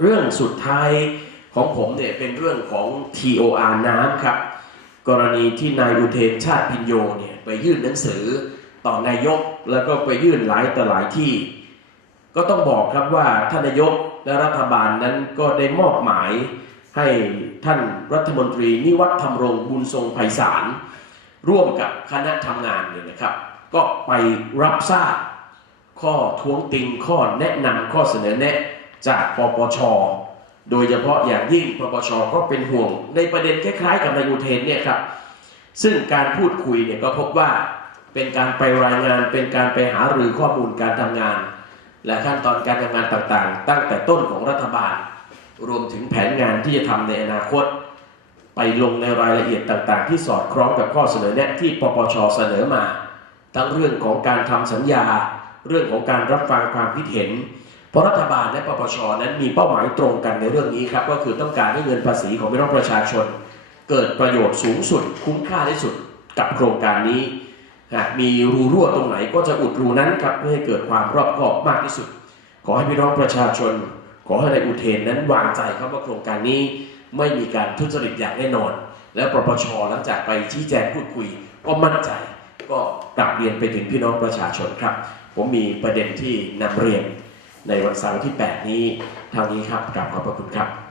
เรื่องสุดท้ายของผมเนี่ยเป็นเรื่องของ TOR น้ำครับ กรณีที่นายอุเทนชาติพินโยเนี่ยไปยื่นหนังสือต่อนายกแล้วก็ไปยื่นหลายต่อหลายที่ ก็ต้องบอกครับว่าท่านนายกและรัฐบาลนั้นก็ได้มอบหมายให้ท่านรัฐมนตรีนิวัฒน์ธรรมรงบุญทรงไพศาลร่วมกับคณะทำงานเนี่ยนะครับ ก็ไปรับทราบข้อท้วงติงข้อแนะนำข้อเสนอแนะ จากปปช โดยเฉพาะอย่างยิ่งปปชก็เป็นห่วง ในประเด็นคล้ายๆกับนายอุเทนเนี่ยครับ ซึ่งการพูดคุยเนี่ยก็พบว่าเป็นการไปรายงานเป็นการไปหารือข้อมูลการทำงาน และขั้นตอนการทำงานต่างๆ ตั้งแต่ต้นของรัฐบาล รวมถึงแผนงานที่จะทำในอนาคต ไปลงในรายละเอียดต่างๆ ที่สอดคล้องกับข้อเสนอแนะที่ปปชเสนอมา ทั้งเรื่องของการทำสัญญา เรื่องของการรับฟังความคิดเห็น เพราะรัฐบาลและปปชนั้นมีเป้าหมายตรงกันในเรื่องนี้ครับก็คือต้องการให้เงินภาษีของพี่น้องประชาชน เกิดประโยชน์สูงสุด คุ้มค่าที่สุดกับโครงการนี้หากมีรูรั่วตรงไหนก็จะอุดรูนั้นครับเพื่อให้เกิดความรอบคอบมากที่สุด ขอให้พี่น้องประชาชน ขอให้ในายอุเทนนั้นวางใจครับว่าโครงการนี้ไม่มีการทุจริตอย่างแน่นอน และปปชหลังจากไปชี้แจงพูดคุยก็มั่นใจ ก็กลับเรียนไปถึงพี่น้องประชาชนครับ ผมมีประเด็นที่นำเรียน ในวันเสาร์ที่ 8 นี้ เท่านี้ครับกราบขอบพระคุณครับ